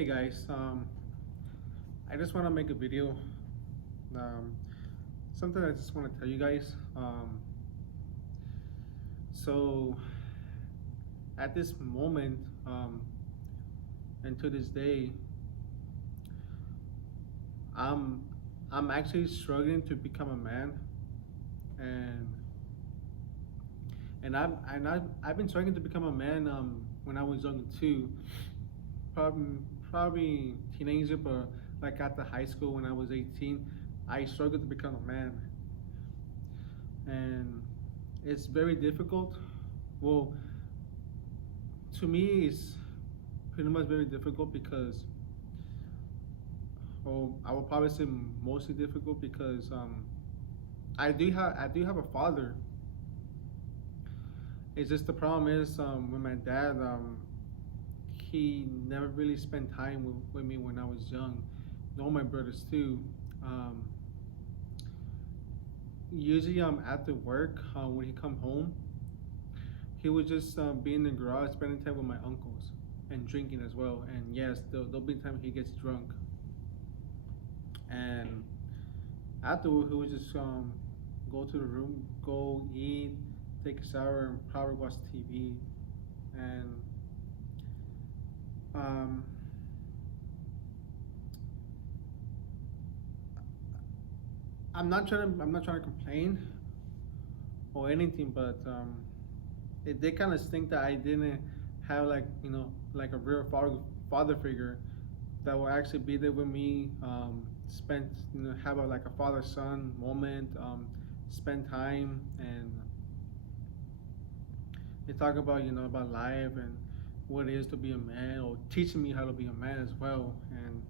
Hey guys, I just want to make a video. Um, Something I just want to tell you guys. So at this moment, and to this day, I'm I'm actually struggling to become a man, and I've been struggling to become a man when I was young too. Probably probably teenager, but like at the high school when I was 18, I struggled to become a man, and it's very difficult. Well, to me, it's pretty much very difficult because, well, I will probably say mostly difficult because I do have a father. It's just the problem is with my dad. He never really spent time with me when I was young. Nor my brothers too. Um, Usually after work when he come home, he would just be in the garage spending time with my uncles and drinking as well. And yes, there'll be time he gets drunk. And afterward, he would just go to the room, go eat, take a shower, and probably watch TV. And um, I'm not trying to complain or anything, but it did kind of stink that I didn't have like a real father figure that will actually be there with me, spend have like a father son moment, spend time and they talk about about life and what it is to be a man, or teaching me how to be a man as well. And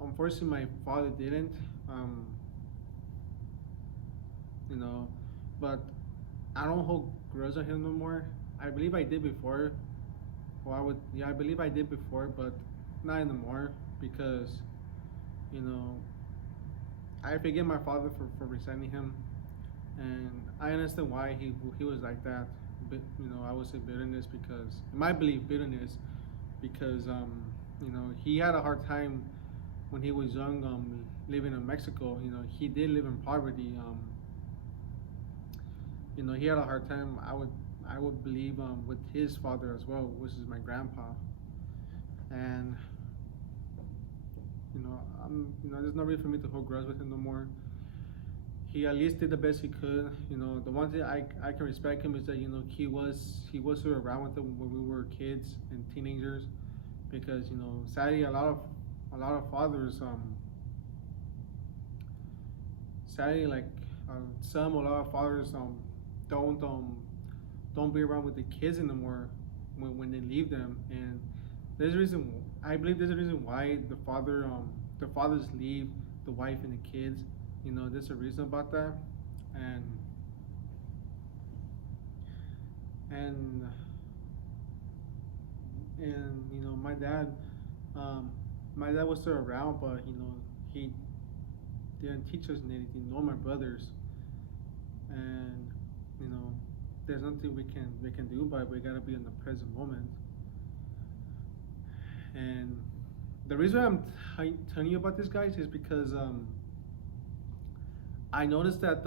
unfortunately, my father didn't, um, you know, but I don't hold grudge on him no more. I believe I did before. Well, I believe I did before, but not anymore because, you know, I forgive my father for resenting him, and I understand why he was like that. But I would say bitterness because in my belief bitterness because he had a hard time when he was young, living in Mexico. He did live in poverty. He had a hard time. I would believe with his father as well, which is my grandpa, and there's no reason for me to hold grudge with him no more. He at least did the best he could. The one thing I can respect him is that he was sort of around with them when we were kids and teenagers, because sadly a lot of fathers sadly like a lot of fathers don't don't be around with the kids anymore when they leave them. And there's a reason. I believe there's a reason why the fathers leave the wife and the kids. There's a reason about that. And and and um, my dad was still around, but he didn't teach us anything, nor my brothers. And you know there's nothing we can do, but we gotta be in the present moment. And the reason telling you about this, guys, is because I noticed that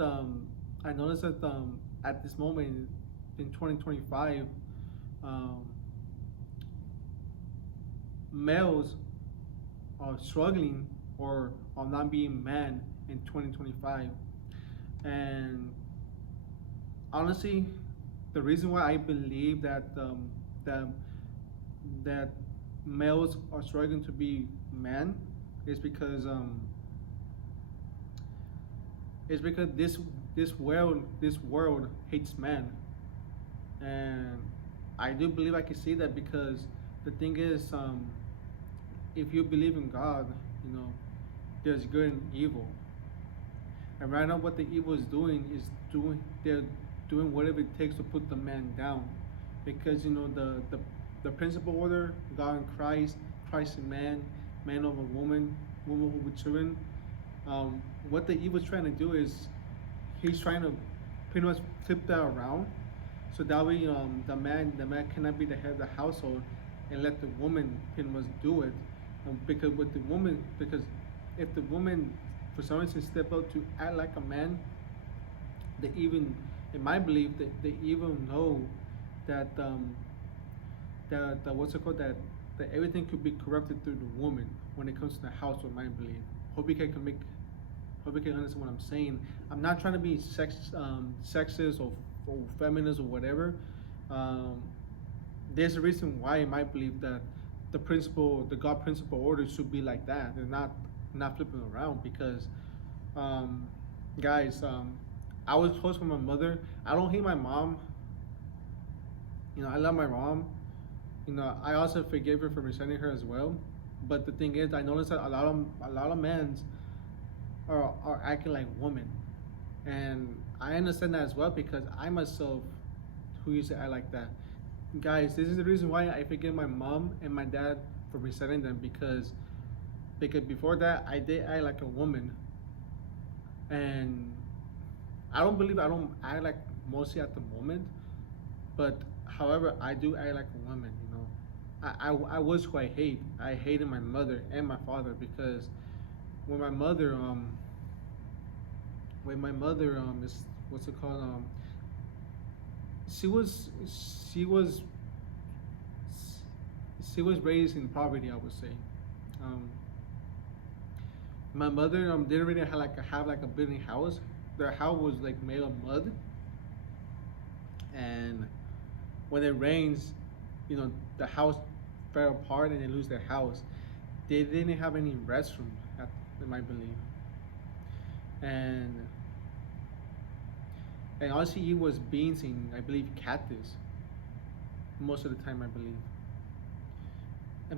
at this moment in 2025, um, males are struggling or are not being men in 2025. And honestly, the reason why I believe that that males are struggling to be men is because this world hates men. And I do believe I can see that because the thing is, if you believe in God, you know, there's good and evil. And right now, what the evil is doing they're doing whatever it takes to put the man down, because the principal order, God and Christ and man, man over woman, woman over children. What the evil is trying to do is he's trying to pretty much flip that around, so that way the man cannot be the head of the household, and let the woman pretty much do it. Because if the woman for some reason step up to act like a man, they even, in my belief, they even know that that what's it called, that everything could be corrupted through the woman when it comes to the household. My belief. Hope you can make Hope you can understand what I'm saying. I'm not trying to be sexist or feminist or whatever. Um, there's a reason why, in my belief, that the God principle order should be like that. They're not flipping around because, um, guys, I was close with my mother. I don't hate my mom. I love my mom. I also forgive her for resenting her as well. But the thing is, I noticed that a lot of men are acting like women, and I understand that as well because I myself, who used to act like that. Guys, this is the reason why I forgive my mom and my dad for resetting them because before that I did act like a woman, and I don't act like mostly at the moment, but however I do act like a woman. I was who I hate. I hated my mother and my father because when my mother is what's it called she was she was she was raised in poverty, I would say. Um, my mother didn't really have like a building house. Their house was like made of mud, and when it rains, the house fell apart and they lose their house. They didn't have any restroom, in my belief, and all she eat was beans and I believe cactus most of the time, I believe.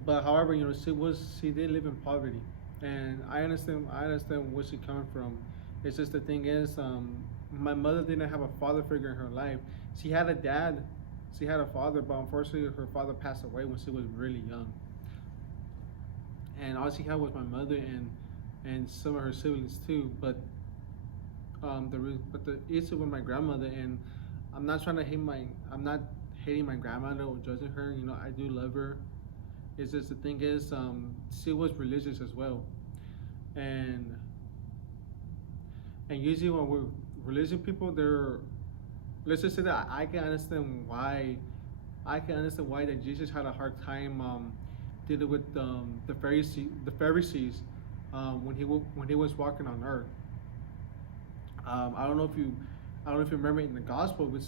But however, she did live in poverty, and I understand where she coming from. It's just the thing is, my mother didn't have a father figure in her life. She had a dad, she had a father, but unfortunately her father passed away when she was really young, and all she had was my mother and some of her siblings too. But the issue with my grandmother, and I'm not hating my grandmother or judging her. I do love her. It's just the thing is, she was religious as well, and usually when we're religious people, they're, let's just say that I can understand why that Jesus had a hard time dealing with the Pharisees when he was walking on earth. I don't know if you remember in the gospel, which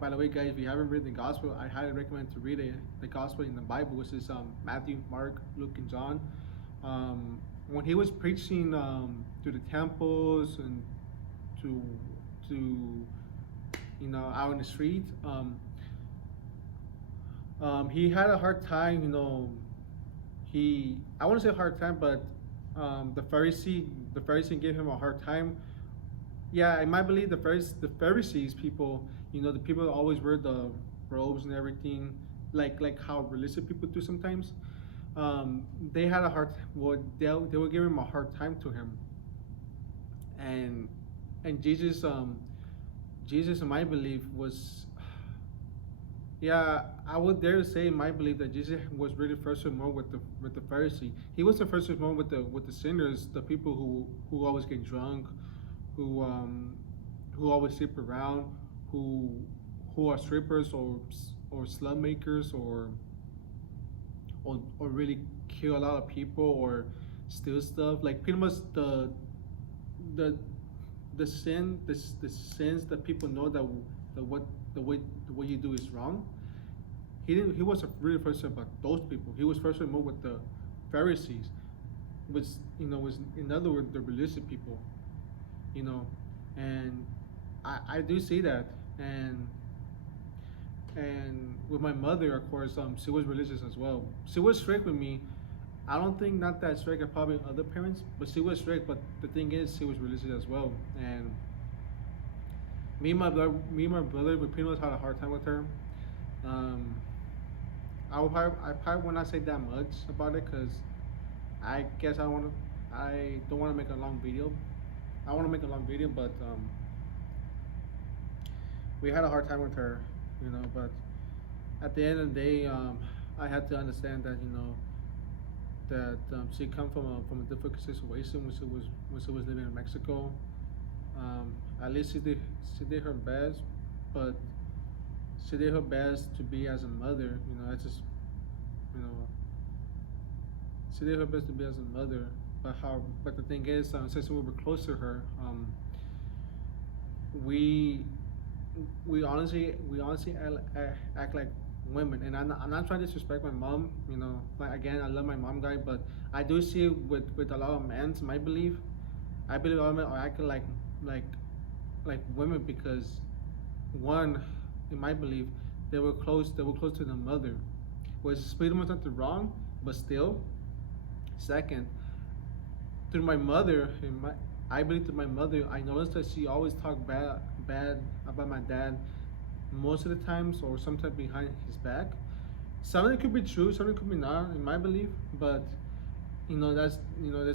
by the way, guys, if you haven't read the gospel, I highly recommend to read it. The gospel in the Bible, which is Matthew, Mark, Luke, and John. When he was preaching to the temples and to out in the street, he had a hard time. I wouldn't say a hard time, but the Pharisee gave him a hard time. Yeah, I might believe the Pharisees people, the people that always wear the robes and everything, like how religious people do sometimes. They had a hard, well, they were giving him a hard time to him, and Jesus, in my belief, was, yeah, I would dare to say, in my belief, that Jesus was really first and more with the Pharisee. He was the first and more with the sinners, the people who always get drunk, who who always sleep around, who are strippers or slum makers or really kill a lot of people or steal stuff. Like pretty much the the sins that people know that the way you do is wrong. He wasn't really first about those people. He was first more with the Pharisees, which was, in other words, the religious people. you know, and I do see that, and with my mother, of course, she was religious as well. She was strict with me. I don't think not that strict as probably other parents, but she was strict. But the thing is, she was religious as well, and me and my brother, we pretty much had a hard time with her. Um, I probably will not say that much about it because I guess I don't want to make a long video. I want to make a long video, but we had a hard time with her, But at the end of the day, I had to understand that that she come from a difficult situation when she was living in Mexico. At least she did her best, but she did her best to be as a mother. That's just you know she did her best to be as a mother. But the thing is, since we were close to her, we we honestly act like women. And I'm not trying to disrespect my mom. Like, again, I love my mom, guy, but I do see it with a lot of men. My belief, I believe a lot of men are acting like like women because, one, in my belief, they were close to the mother, which is pretty much nothing wrong, but still. Second, through my mother, I believe through my mother, I noticed that she always talked bad about my dad most of the times, or sometimes behind his back. Some of it could be true, some of it could be not, in my belief. But that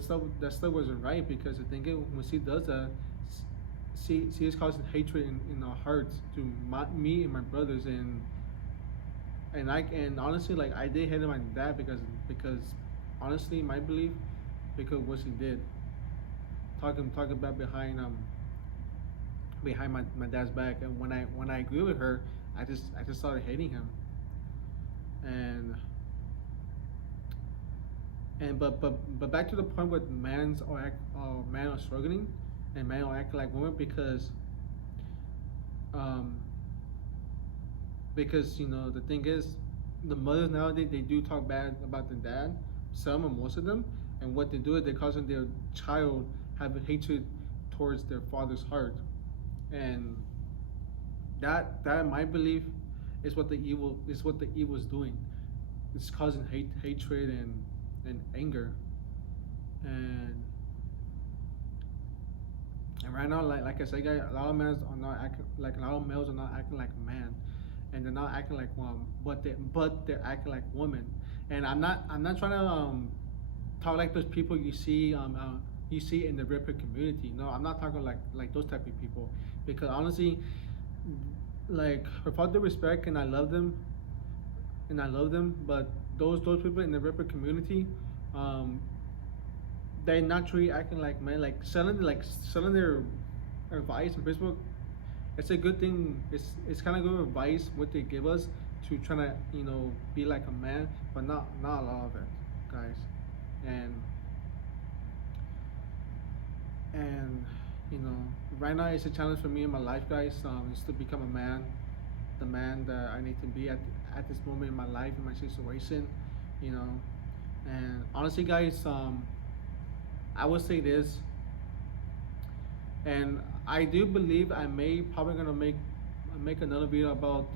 stuff wasn't right, because I think when she does that, she is causing hatred in our hearts to me and my brothers. And honestly, like, I did hate my dad because honestly, my belief, because what she did, talking about behind my dad's back. And when I agree with her, I just started hating him. And but back to the point with men are struggling, and men are acting like women, um because the thing is, the mothers nowadays, they do talk bad about the dad, some or most of them. And what they do is they causing their child have a hatred towards their father's heart. And that in my belief is what the evil is doing. It's causing hatred and anger. And and right now, like I said, guys, a lot of males are not acting like a man, and they're not acting like one, but they're acting like women. And I'm not trying to talk like those people you see in the rapper community. No, I'm not talking like those type of people, because honestly, like, with all due respect, and I love them, but those people in the rapper community, um, they naturally acting like men, like selling their advice on Facebook. It's a good thing. It's kind of good advice what they give us to try to be like a man, but not a lot of it, guys. And and you know right now it's a challenge for me in my life, guys. Is to become a man, the man that I need to be at this moment in my life, in my situation. You know, and honestly, guys, I would say this, and I do believe I may probably gonna make another video about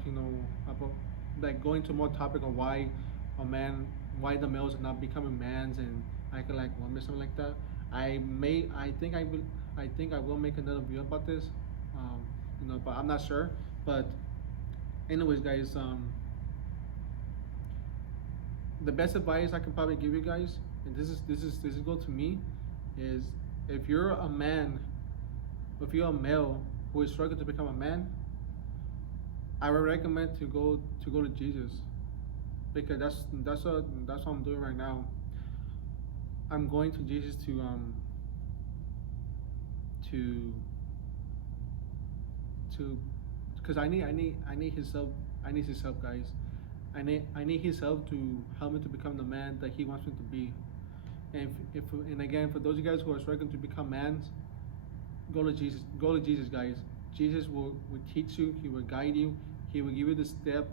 like going to more topic of a man why the males are not becoming mans and acting like women, something like that. I think I will make another video about this, but I'm not sure. But anyways, guys, the best advice I can probably give you guys, and this is go to me, is if you're a man, if you're a male who is struggling to become a man, I would recommend to go to Jesus, because that's what I'm doing right now. I'm going to Jesus to to because I need his help. I need his help, guys. I need his help to help me to become the man that he wants me to be. And again, for those of you guys who are struggling to become mans, go to Jesus. Go to Jesus, guys. Jesus will teach you. He will guide you. He will give you the step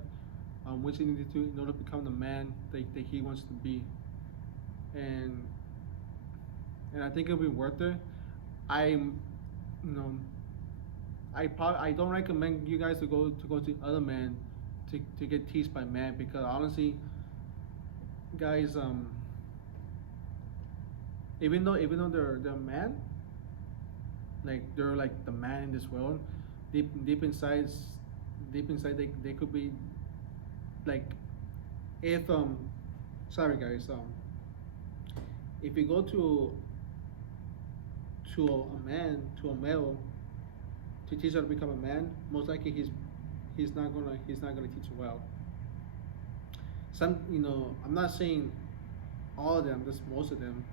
which you need to do in order to become the man that he wants to be. And and I think it'll be worth it. I'm, you know, I don't recommend you guys to go to other men to get teased by men, because honestly, guys, even though they're a man, like they're like the man in this world, deep inside, they could be like, if sorry, guys, if you go to a man, to a male, to teach how to become a man, most likely he's not gonna teach you well. some, I'm not saying all of them, just most of them,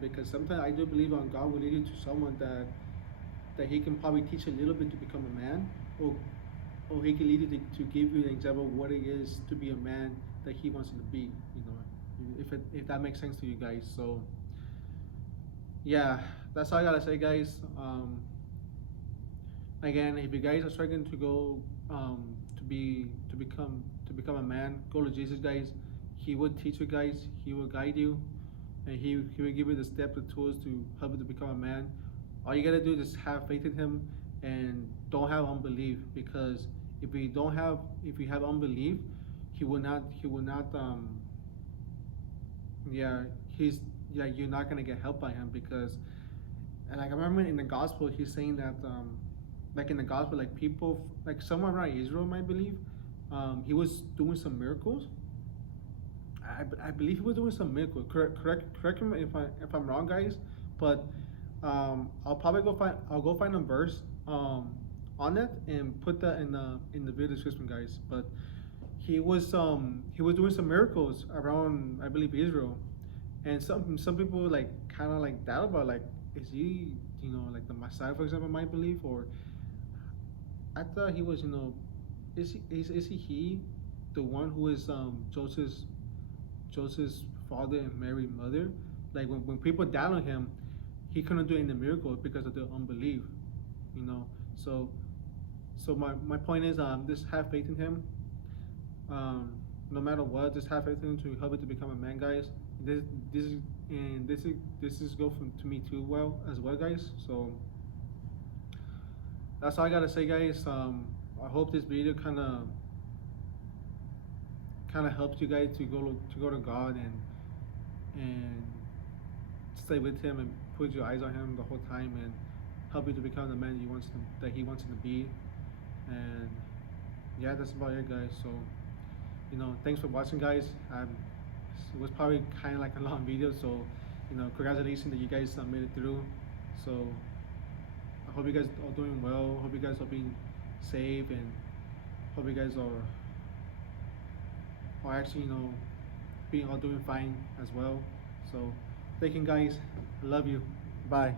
because sometimes I do believe on God will lead you to someone that He can probably teach a little bit to become a man, or He can lead you to give you an example of what it is to be a man that He wants you to be. If that makes sense to you guys. So yeah, that's all I gotta say, guys. Again, if you guys are struggling to go to become a man, go to Jesus, guys. He would teach you guys. He will guide you, and he will give you the steps, the tools to help you to become a man. All you gotta do is have faith in Him, and don't have unbelief. Because if you have unbelief, He will not yeah he's yeah you're not gonna get help by Him. Because, and like I remember in the gospel, He's saying that like in the gospel, like people, like someone around Israel, I believe, He was doing some miracles. I believe He was doing some miracles. Correct me if I'm wrong, guys. But I'll go find a verse on it and put that in the video description, guys. But he was doing some miracles around, I believe, Israel. And some people like kind of like doubt about, like, is he, like the Messiah, for example, might believe. Or I thought he was, is he the one who is Joseph's father and Mary's mother? Like when people doubt on Him, He couldn't do any miracles because of their unbelief. you know so my point is, just have faith in Him. No matter what, just have faith in Him to help you to become a man, guys. this this is and this is go from to me too, well, as well, guys. So that's all I gotta say, guys. I hope this video kind of helps you guys to go to God, and stay with Him, and put your eyes on Him the whole time, and help you to become the man that He wants you to be. And yeah, that's about it, guys. So thanks for watching, guys. It was probably kind of like a long video, so congratulations that you guys made it through. So I hope you guys are doing well. Hope you guys are being safe, and hope you guys are actually being all doing fine as well. So thank you, guys. I love you. Bye.